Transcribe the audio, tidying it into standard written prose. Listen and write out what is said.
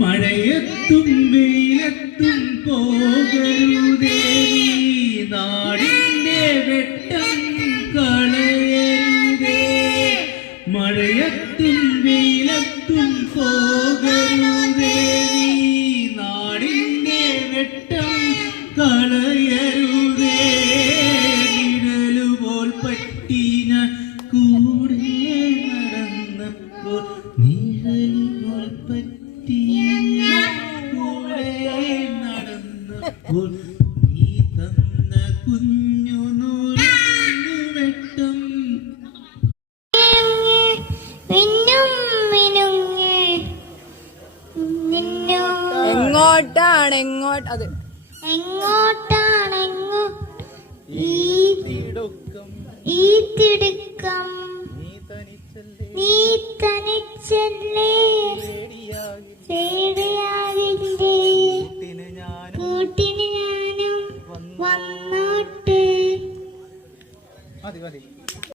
മഴയത്തും വെയിലത്തും പോകരുതേ നാടിന്റെ വെട്ടം കളയരുതേ. മഴയത്തും വെയിലത്തും പോകരുതേ നാടിന്റെ വെട്ടം കളയരുതേ. നിഴലുപോൽ പറ്റിന കൂടെ നടന്നപ്പോൾ നിഴലുപോൽ പറ്റിന കൂടെ നടന്നപ്പോൾ നീ തന്ന കുഞ്ഞു നൂലുവെട്ടം എങ്ങോട്ടാണ് അത് എങ്ങോട്ടാണെങ്ങോ ഈ തിടുക്കം നീ തനിച്ചല്ലേ പേടിയാകില്ലേ കൂട്ടിന് ഞാനും വന്നോട്ടെ.